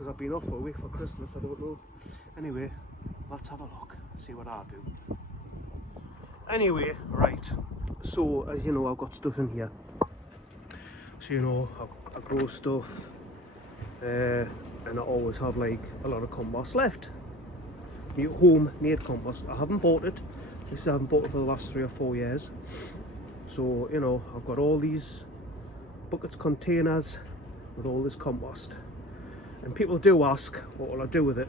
because I've been off for a week for Christmas. I don't know. Anyway, let's have a look, see what I do. Anyway, right, so as you know, I've got stuff in here. So you know, I grow stuff, and I always have like a lot of compost left. New homemade compost. I haven't bought it. I haven't bought it for the last 3 or 4 years. So you know, I've got all these buckets, containers with all this compost, and people do ask, what will I do with it?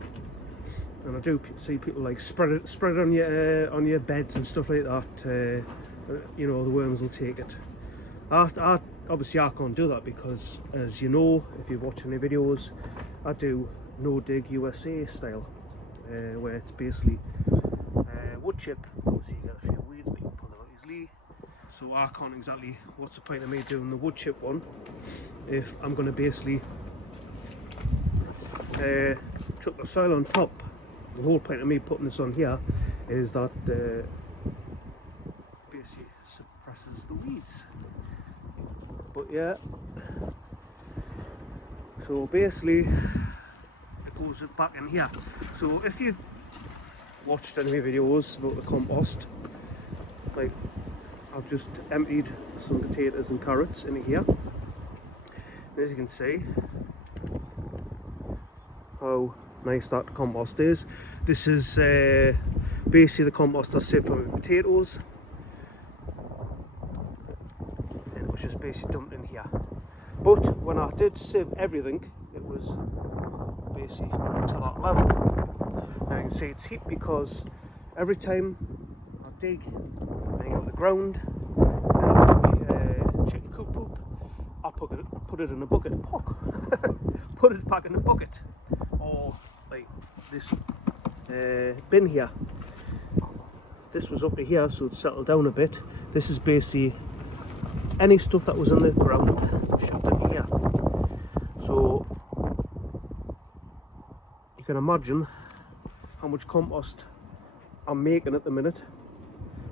And I do see people like spread it on your beds and stuff like that. You know, the worms will take it. Obviously I can't do that because, as you know, if you watch any videos, I do no dig USA style, where it's basically wood chip. Obviously you get a few weeds, but you can pull them out easily. So I can't exactly, what's the point of me doing the wood chip one if I'm going to basically chuck the soil on top. The whole point of me putting this on here is that basically suppresses the weeds. But yeah, so basically it goes back in here. So if you've watched any videos about the compost, like I've just emptied some potatoes and carrots into here. As you can see how nice that compost is. This is basically the compost I saved from the potatoes, and it was just basically dumped in here. But when I did sieve everything, it was basically to that level. Now you can see it's heat because every time I dig anything out of the ground, and I put my chicken coop poop, I put it in a bucket. Put it back in a bucket, or like this bin here. This was up to here, so it settled down a bit. This is basically any stuff that was in the ground shoved into here. So you can imagine how much compost I'm making at the minute.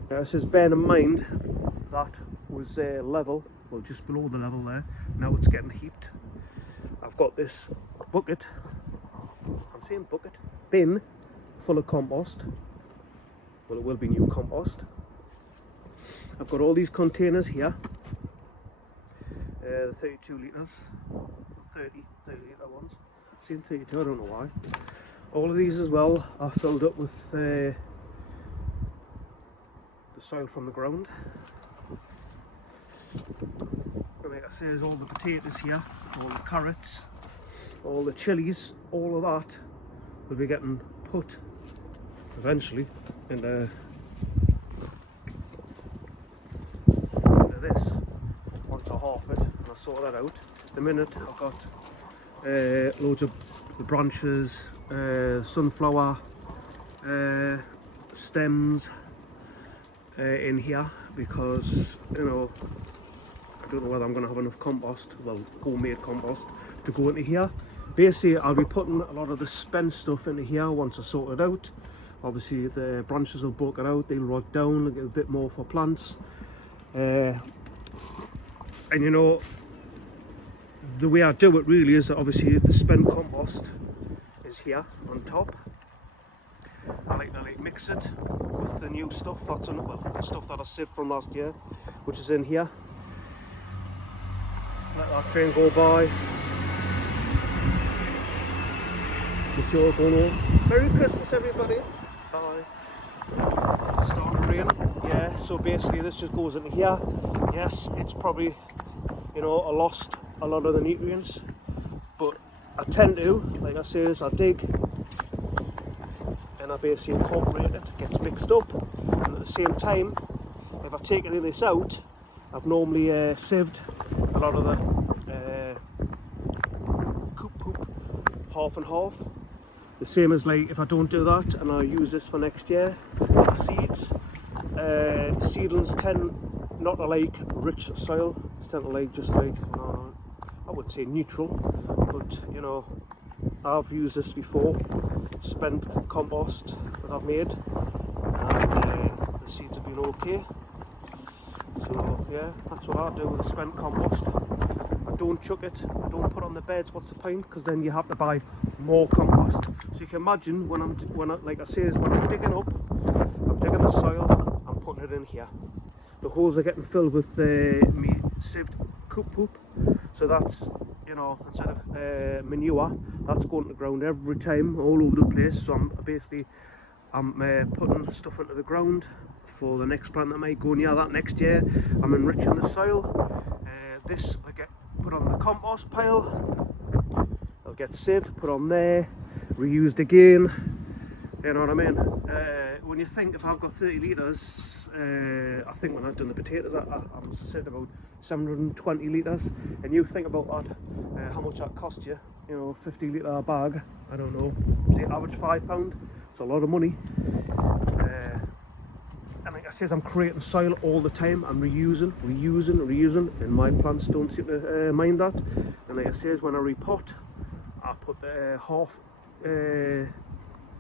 This is bearing in mind that was level, well just below the level there. Now it's getting heaped. I've got this bucket, I'm saying bucket, bin full of compost. Well, it will be new compost. I've got all these containers here, the 32 litres, 30 litre ones. I'm saying 32, I don't know why. All of these as well are filled up with the soil from the ground. And like I say, there's all the potatoes here, all the carrots, all the chilies, all of that will be getting put eventually into this once I half it and I sort that out. The minute I've got loads of the branches, sunflower stems in here, because you know, I don't know whether I'm going to have enough compost, well homemade compost, to go into here. Basically I'll be putting a lot of the spent stuff into here once I sort it out. Obviously the branches will bulk it out, they'll rot down, they'll get a bit more for plants. And you know, the way I do it really is that obviously the spent compost is here on top. I like to mix it with the new stuff that's in it, well, the stuff that I saved from last year, which is in here. Let that train go by. It's all going on. Merry Christmas, everybody. Bye. It's starting to rain. Yeah, so basically this just goes into here. Yes, it's probably, you know, I lost a lot of the nutrients, but I tend to, like I say, is I dig and I basically incorporate it, gets mixed up, and at the same time, if I take any of this out, I've normally sieved a lot of the coop poop, half and half. The same as like if I don't do that and I use this for next year, the seeds, seedlings tend not to like rich soil, they tend to like just like, I would say neutral, but you know, I've used this before, spent compost that I've made, and the seeds have been okay. So yeah, that's what I do with the spent compost. I don't chuck it, I don't put it on the beds. What's the point? Because then you have to buy more compost. So you can imagine when I'm like I say, is when I'm digging the soil, I'm putting it in here. The holes are getting filled with me sieved coop poop. So that's, you know, instead of manure, that's going to the ground every time, all over the place. So I'm putting stuff into the ground for the next plant that might go near that next year. I'm enriching the soil. This will get put on the compost pile. It'll get saved, put on there, reused again. You know what I mean? When you think, if I've got 30 litres, I think when I've done the potatoes, I must have said about 720 litres. And you think about that, how much that cost you. You know, 50 litre bag, I don't know, say average £5. It's a lot of money. And like I says, I'm creating soil all the time. I'm reusing, and my plants don't seem to mind that. And like I says, when I repot, I put half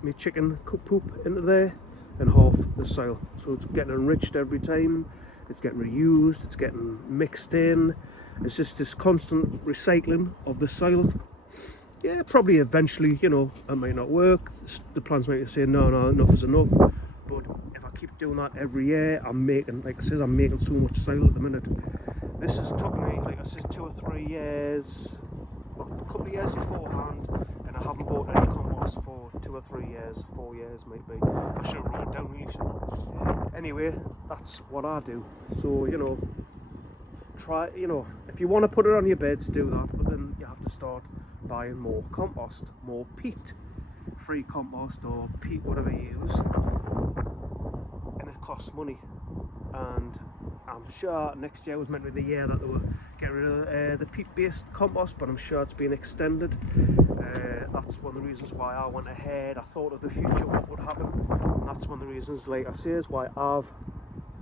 my chicken poop into there and half the soil. So it's getting enriched every time. It's getting reused. It's getting mixed in. It's just this constant recycling of the soil. Yeah, probably eventually, you know, it might not work. The plants might say, no, enough is enough. But if I keep doing that every year, I'm making, like I said, I'm making so much soil at the minute. This has took me, like I said, 2 or 3 years, well, a couple of years beforehand, and I haven't bought any compost for 2 or 3 years, 4 years maybe. I should have wrote it down, really shouldn't. Anyway, that's what I do. So, you know, try, you know, if you want to put it on your beds, do that, but then you have to start buying more compost, more peat free compost or peat, whatever you use, and it costs money. And I'm sure next year was meant to be the year that they were getting rid of the peat based compost, but I'm sure it's been extended. That's one of the reasons why I went ahead. I thought of the future, what would happen, and that's one of the reasons, like I say, is why I've,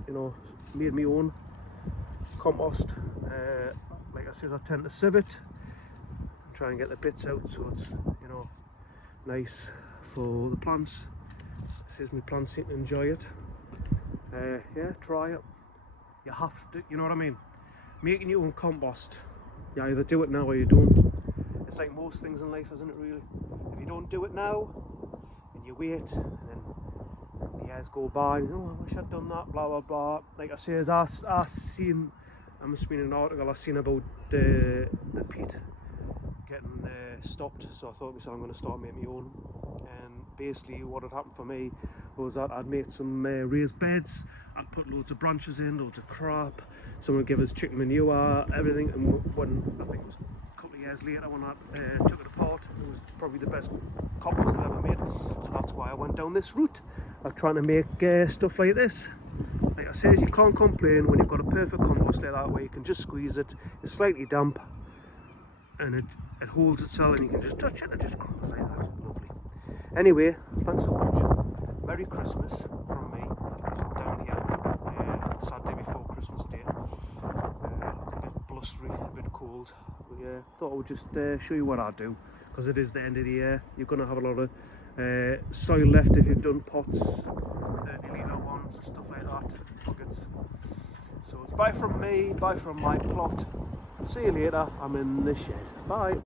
you know, made my own compost. Like I said, I tend to sieve it, try and get the bits out so it's, you know, nice for the plants. Says my plants seem to enjoy it. Yeah, try it. You have to, you know what I mean? Making your own compost, you either do it now or you don't. It's like most things in life, isn't it, really? If you don't do it now, and you wait, and then the years go by, and oh, I wish I'd done that, blah, blah, blah. Like I say, as I seen, I must have been in an article I seen about the peat getting stopped, so I thought to myself, I'm going to start making my own. And basically what had happened for me was that I'd made some raised beds. I'd put loads of branches in, loads of crap. Someone would give us chicken manure, everything. And when I think it was a couple of years later, when I took it apart, it was probably the best compost I've ever made. So that's why I went down this route of trying to make stuff like this. Like I said, you can't complain when you've got a perfect compost like that, where you can just squeeze it. It's slightly damp, and it holds itself, and you can just touch it and it just crumbles like that. Lovely. Anyway, thanks so much. Merry Christmas from me. I'm down here, Saturday before Christmas Day. A bit blustery, a bit cold. But yeah, thought I would just show you what I do, because it is the end of the year. You're going to have a lot of soil left if you've done pots, 30-litre ones and stuff like that, buckets. So it's bye from me, bye from my plot. See you later. I'm in the shed. Bye.